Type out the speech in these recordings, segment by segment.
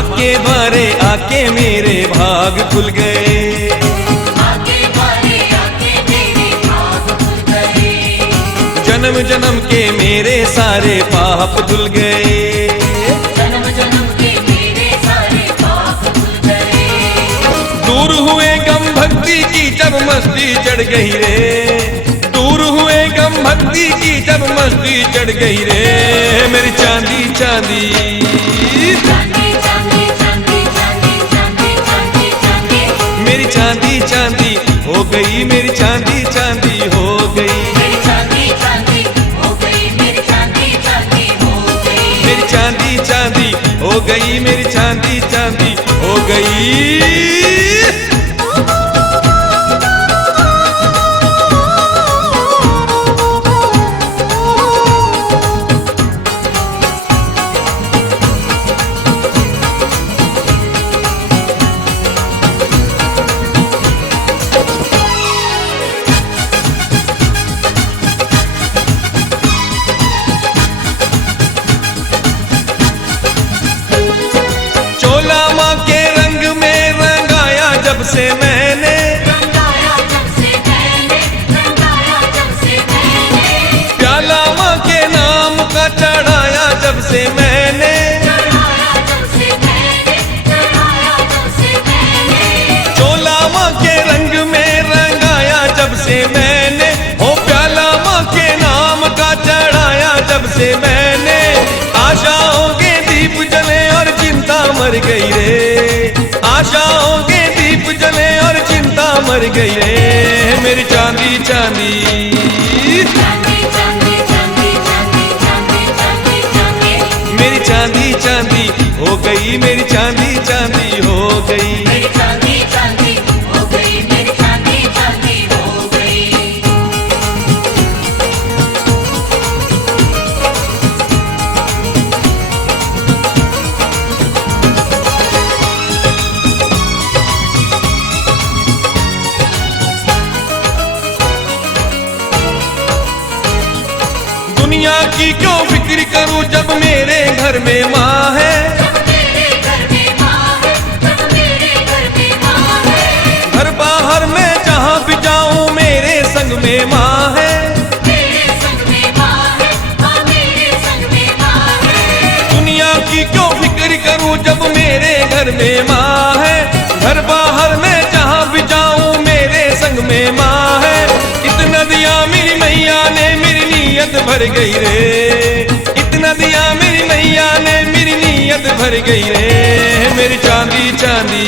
आके बारे आके मेरे भाग खुल गए, आके बारे आके मेरे भाग खुल गए। जन्म जन्म के मेरे सारे पाप धुल गए, जन्म जन्म के मेरे सारे पाप धुल गए। दूर हुए गम भक्ति की जब मस्ती चढ़ गई रे, दूर हुए गम भक्ति की जब मस्ती चढ़ गई रे। मेरी चांदी चांदी चांदी चांदी चांदी चांदी चांदी चांदी चांदी, मेरी चांदी चांदी हो गई, मेरी चांदी चांदी हो गई, मेरी चांदी चांदी हो गई, मेरी चांदी चांदी हो गई। मेरी चांदी चांदी हो गई, मेरी चांदी चांदी हो गई। चोला माँ के रंग में रंगाया जब से मैंने, रंगाया जब से मैंने, रंगाया जब से मैंने, प्याला माँ के नाम का चढ़ाया जब से मैंने, चढ़ाया जब से मैंने, चढ़ाया जब से मैंने। चोला माँ के रंग में रंगाया जब से मैंने, हो प्याला माँ के नाम का चढ़ाया जब से मैंने। आशाओं के दीप जले और चिंता मर गई रे, आशाओं के दीप जले और चिंता मर गई रे। मेरी चांदी चांदी चांदी चांदी चांदी चांदी चांदी चांदी चांदी, मेरी चांदी चांदी हो गई, मेरी चांदी चांदी हो गई। मेरी चांदी चांदी हो गई, मेरी चांदी चांदी हो गई। दुनिया की क्यों फिक्र करूं जब मेरे घर में माँ है, जब मेरे घर में माँ है, जब मेरे घर में माँ है, घर बाहर मैं जहाँ भी जाऊं मेरे संग में माँ है। मेरे संग में माँ है, हाँ मेरे संग में माँ है। दुनिया की क्यों फिक्र करूं जब मेरे घर में माँ है, घर बाहर मैं जहाँ भी जाऊं मेरे संग में माँ है। इतना दिया मेरी मैया ने मेरी नीयत भर गई रे, इतना दिया मेरी मैया ने मेरी नीयत भर गई रे। मेरी चांदी चांदी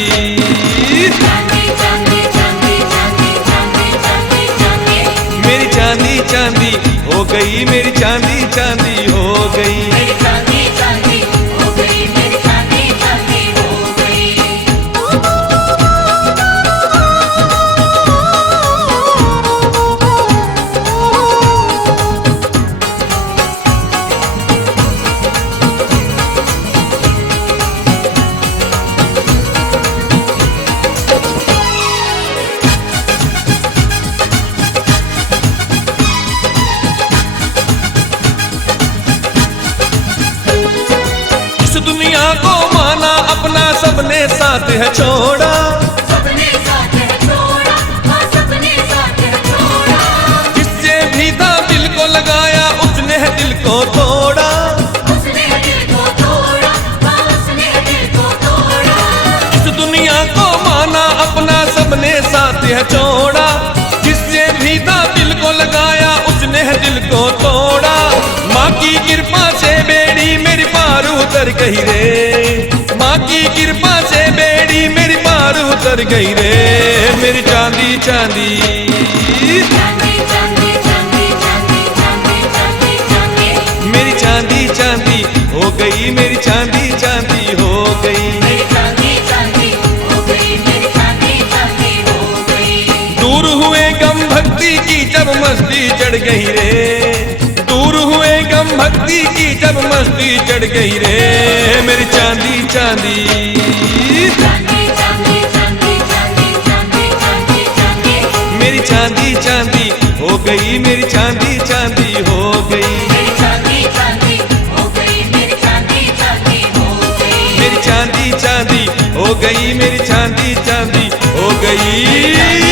चांदी चांदी चांदी चांदी चांदी चांदी चांदी, मेरी चांदी चांदी हो गई, मेरी चांदी चांदी हो गई। मेरी चांदी चांदी हो गई, मेरी चांदी चांदी हो गई। इस दुनिया को माना अपना सबने साथ है छोड़ा, सबने साथ है छोड़ा, हाँ सबने साथ है छोड़ा। जिससे भी था दिल को लगाया उसने है दिल को तोड़ा, उसने दिल को तोड़ा, हाँ उसने दिल को तोड़ा। इस दुनिया को माना अपना सबने साथ है छोड़ा, जिससे भी था दिल को लगाया उसने है दिल को तोड़ा। माँ की कृपा से बेड़ी मेरी पार उतर गई रे, माँ की कृपा से बेड़ी मेरी पार उतर गई रे। मेरी चांदी चांदी चांदी चांदी चांदी चांदी चांदी चांदी चांदी, मेरी चांदी चांदी हो गई, मेरी चांदी चांदी हो गई। मेरी चांदी चांदी हो गई, मेरी चांदी चांदी हो गई। दूर हुए गम भक्ति की जब मस्ती चढ़ गई रे, दूर हुए गम भक्ति की जब मस्ती चढ़ गई रे। मेरी चांदी चांदी चांदी चांदी चांदी चांदी चांदी चांदी चांदी, मेरी चांदी चांदी हो गई, मेरी चांदी चांदी हो गई। मेरी चांदी चांदी हो गई, मेरी चांदी चांदी हो गई। मेरी चांदी चांदी हो गई मेरी चांदी चांदी हो गई।